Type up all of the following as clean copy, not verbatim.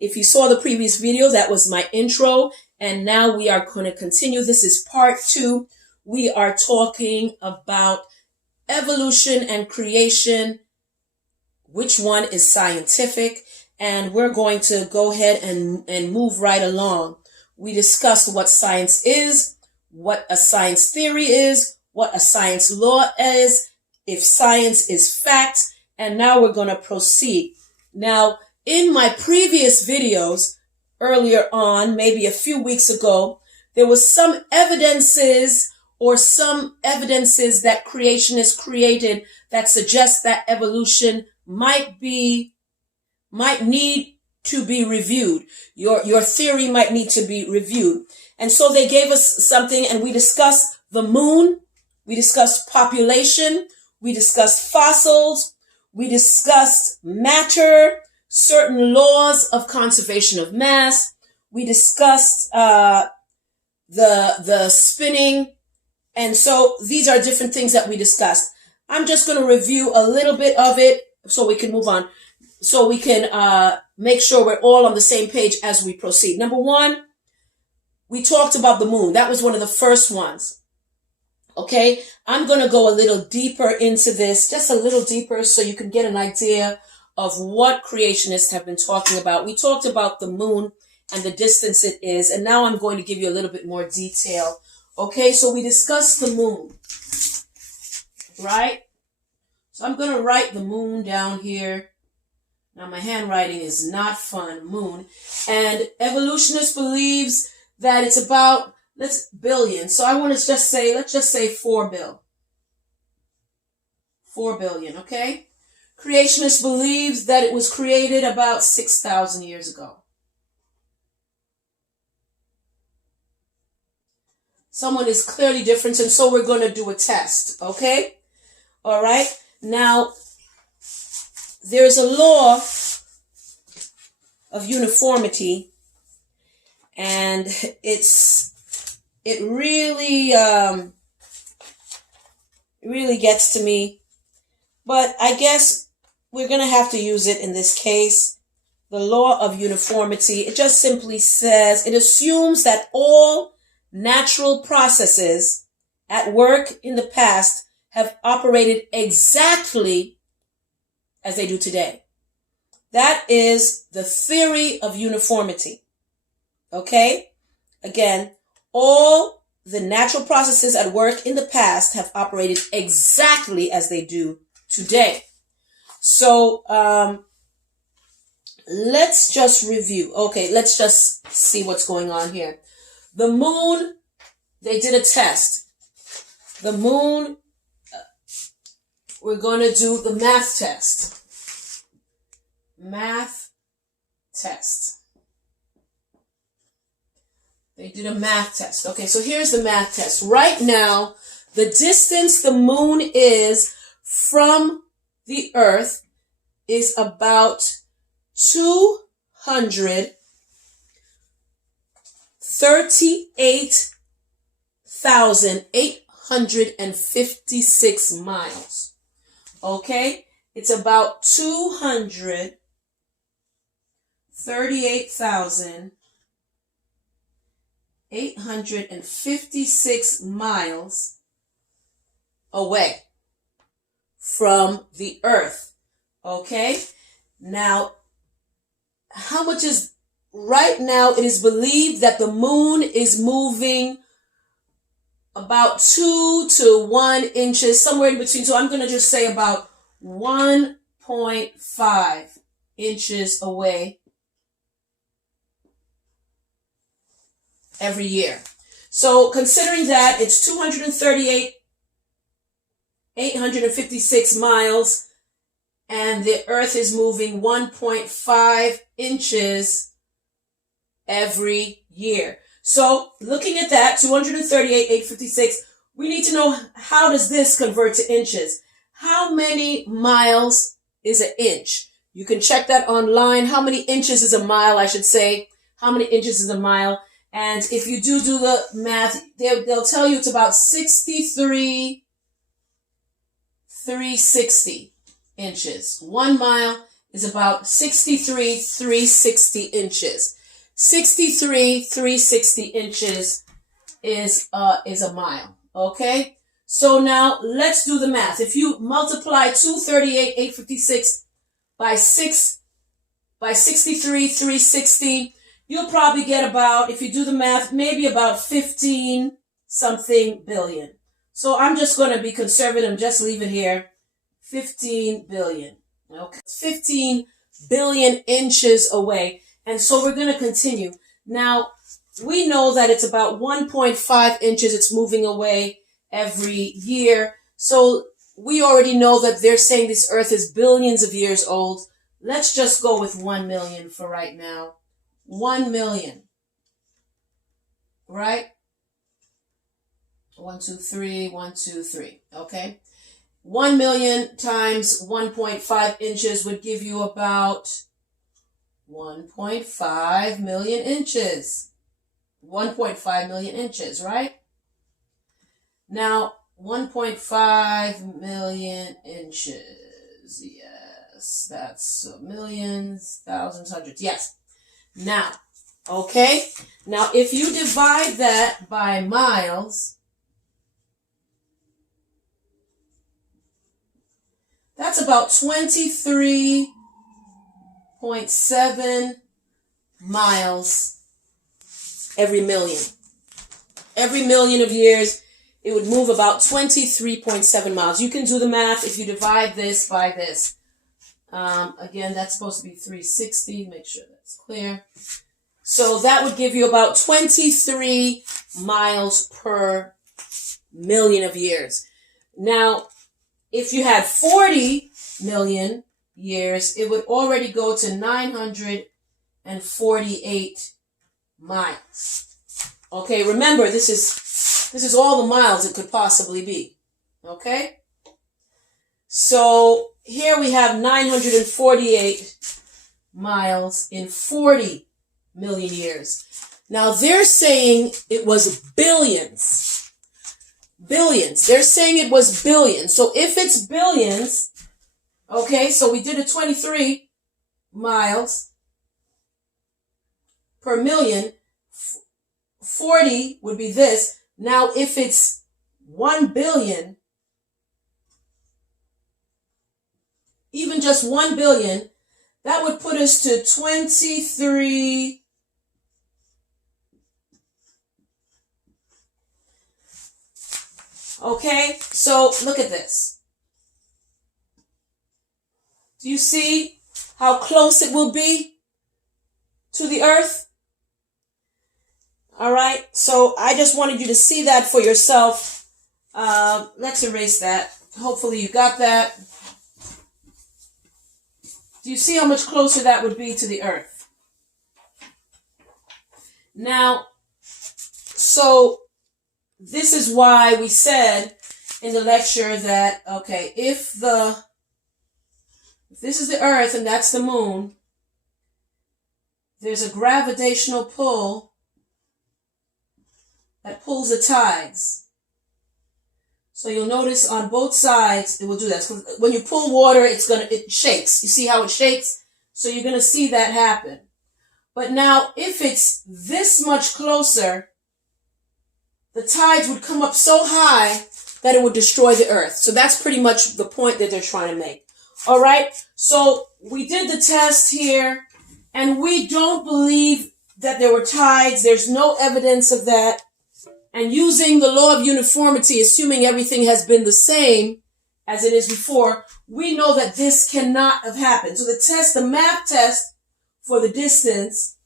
If you saw the previous video, that was my intro. And now we are going to continue. This is part 2. We are talking about evolution and creation. Which one is scientific? And we're going to go ahead and move right along. We discussed what science is, what a science theory is, what a science law is, if science is fact, and now we're going to proceed. Now, in my previous videos, earlier on, maybe a few weeks ago, there was some evidences that creation is created that suggest that evolution might need to be reviewed. Your theory might need to be reviewed. And so they gave us something, and we discussed the moon, we discussed population, we discussed fossils, we discussed matter, certain laws of conservation of mass. We discussed the spinning. And so these are different things that we discussed. I'm just going to review a little bit of it so we can move on. So we can make sure we're all on the same page as we proceed. Number 1, we talked about the moon. That was one of the first ones. Okay, I'm going to go a little deeper into this, just a little deeper, so you can get an idea of what creationists have been talking about. We talked about the moon and the distance it is, and now I'm going to give you a little bit more detail. Okay, so we discussed the moon, right? So I'm going to write the moon down here. Now, my handwriting is not fun, moon. And evolutionists believes that it's about billion. So I want to let's just say 4 billion. 4 billion, okay? Creationists believes that it was created about 6,000 years ago. Someone is clearly different, and so we're going to do a test, okay? All right? Now, there's a law of uniformity, and it really gets to me, but I guess we're going to have to use it in this case. The law of uniformity, it just simply says, it assumes that all natural processes at work in the past have operated exactly as they do today. That is the theory of uniformity. Okay? Again, all the natural processes at work in the past have operated exactly as they do today. So, let's just review. Okay, let's just see what's going on here. The moon, they did a test. The moon, we're going to do the math test. Math test. They did a math test. Okay, so here's the math test. Right now, the distance the moon is from the Earth is about 238,856 miles. Okay? It's about 238,856 miles away from the Earth. Okay? Now, how much is right now? It is believed that the moon is moving about 2 to 1 inches, somewhere in between. So I'm going to just say about 1.5 inches away every year. So considering that it's 238,856 miles, and the Earth is moving 1.5 inches every year. So looking at that, 238,856, we need to know, how does this convert to inches? How many miles is an inch? You can check that online. How many inches is a mile, I should say. How many inches is a mile? And if you do the math, they'll tell you it's about 63,360 inches. 1 mile is about 63,360 inches. 63,360 inches is a mile. Okay? So now let's do the math. If you multiply 238,856 by 63,360, you'll probably get about, if you do the math, maybe about 15 something billion. So I'm just going to be conservative and just leave it here. 15 billion. Okay. 15 billion inches away. And so we're going to continue. Now, we know that it's about 1.5 inches. It's moving away every year. So we already know that they're saying this earth is billions of years old. Let's just go with 1 million for right now. 1 million. Right? 1, 2, 3, 1, 2, 3. Okay? 1 million times 1.5 inches would give you about 1.5 million inches. 1.5 million inches, right? Now, 1.5 million inches. Yes, that's millions, thousands, hundreds. Yes. Now, okay. Now, if you divide that by miles, that's about 23.7 miles every million. Every million of years, it would move about 23.7 miles. You can do the math if you divide this by this. Again, that's supposed to be 360. Make sure that's clear. So that would give you about 23 miles per million of years. Now, if you had 40 million years, it would already go to 948 miles. Okay, remember, this is all the miles it could possibly be. Okay? So here we have 948 miles in 40 million years. Now they're saying it was billions. Billions. They're saying it was billions. So if it's billions, okay, so we did a 23 miles per million. 40 would be this. Now if it's 1 billion, even just 1 billion, that would put us to 23. Okay, so look at this. Do you see how close it will be to the earth? All right, so I just wanted you to see that for yourself. Let's erase that. Hopefully you got that. Do you see how much closer that would be to the earth? Now, so this is why we said in the lecture that, okay, if this is the earth and that's the moon, there's a gravitational pull that pulls the tides. So you'll notice on both sides, it will do that. So when you pull water, it shakes. You see how it shakes? So you're going to see that happen. But now, if it's this much closer, the tides would come up so high that it would destroy the earth. So that's pretty much the point that they're trying to make. All right? So we did the test here, and we don't believe that there were tides. There's no evidence of that. And using the law of uniformity, assuming everything has been the same as it is before, we know that this cannot have happened. So the math test for the distance,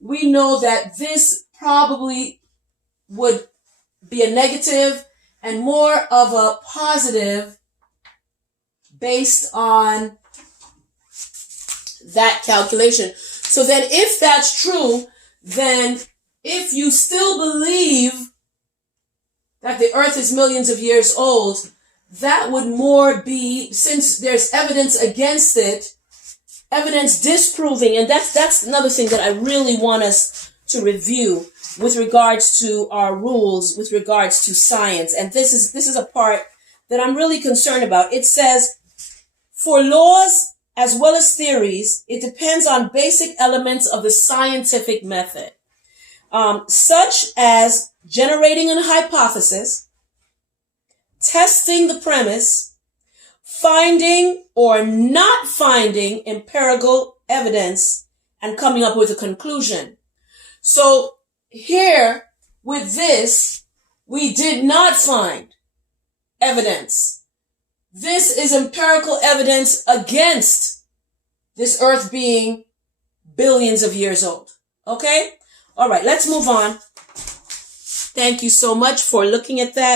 we know that this probably would be a negative and more of a positive based on that calculation. So then if that's true, then if you still believe that the earth is millions of years old, that would more be, since there's evidence against it, evidence disproving, and that's another thing that I really want us to review with regards to our rules, with regards to science. And this is a part that I'm really concerned about. It says, for laws as well as theories, it depends on basic elements of the scientific method, such as generating a hypothesis, testing the premise, finding or not finding empirical evidence, and coming up with a conclusion. So here with this, we did not find evidence. This is empirical evidence against this earth being billions of years old. Okay? All right, let's move on. Thank you so much for looking at that.